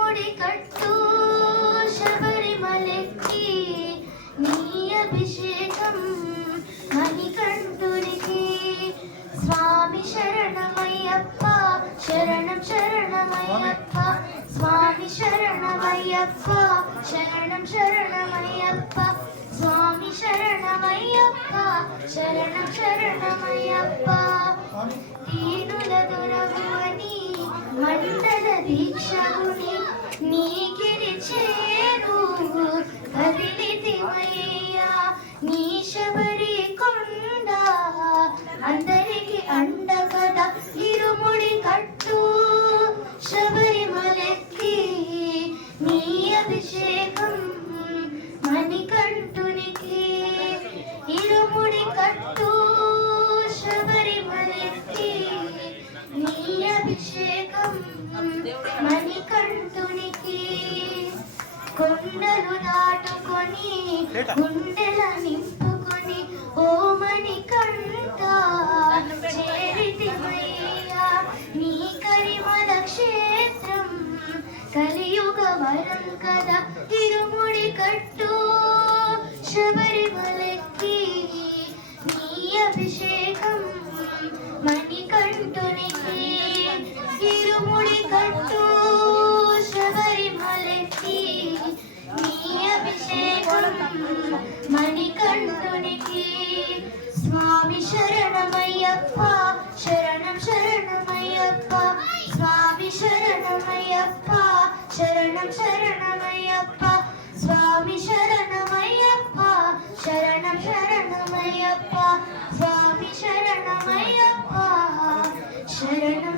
ఇరుముడి కట్టు శబరిమలెక్కి నీ అభిషేకం మణికంఠునికి స్వామి శరణమయ్యప్ప శరణం శరణమయ్యప్ప స్వామి శరణమయ్యప్ప శరణం శరణమయ్యప్ప స్వామి శరణమయ్యప్ప శరణం శరణమయ్యప్ప దీనుల దొరవుని మండల దీక్షగుని నీకిరి చేరు కదిలితిమయ్యా నీ శబరి కొండ అందరికి అండ కదా ఇరుముడి కట్టు శబరిమలెక్కి నీ అభిషేకం మణికంఠునికి ఇరుముడి కట్టు శబరిమలెక్కి నీ అభిషేకం మణికంఠునికి కొండలు దాటుకొని గుండెల నింపుకొని ఓ మణికంఠ చేరితిమయ్యా నీ కరిమల క్షేత్రం కలియుగ వరం కదా ఇరుముడి కట్టు శబరిమలెక్కి నీ అభిషేకం మణికంఠునికి ఇరుముడి కట్టు శబరిమలెక్కి నీ అభిషేకం మణికంఠునికి స్వామి శరణమయ్యప్ప శరణం శరణమయ్యప్ప స్వామి శరణమయ్యప్ప శరణం శరణమయ్యప్ప స్వామి శరణమయ్యప్ప శరణం శరణమయ్యప్ప స్వామి శరణమయ్యప్ప శరణం